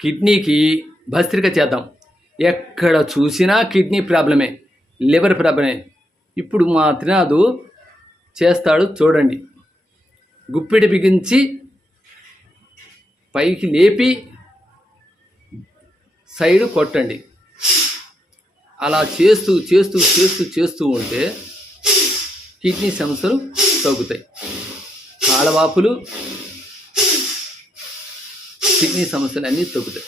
కిడ్నీకి భస్త్రిక చేద్దాం. ఎక్కడ చూసినా కిడ్నీ ప్రాబ్లమే, లివర్ ప్రాబ్లమే. ఇప్పుడు మా త్రినాథు చేస్తాడు చూడండి. గుప్పిడి బిగించి పైకి లేపి సైడు కొట్టండి. అలా చేస్తూ చేస్తూ చేస్తూ చేస్తూ ఉంటే కిడ్నీ సమస్యలు తగ్గుతాయి. కాలవాపులు, కిడ్నీ సమస్యలు అన్నీ తగ్గుతాయి.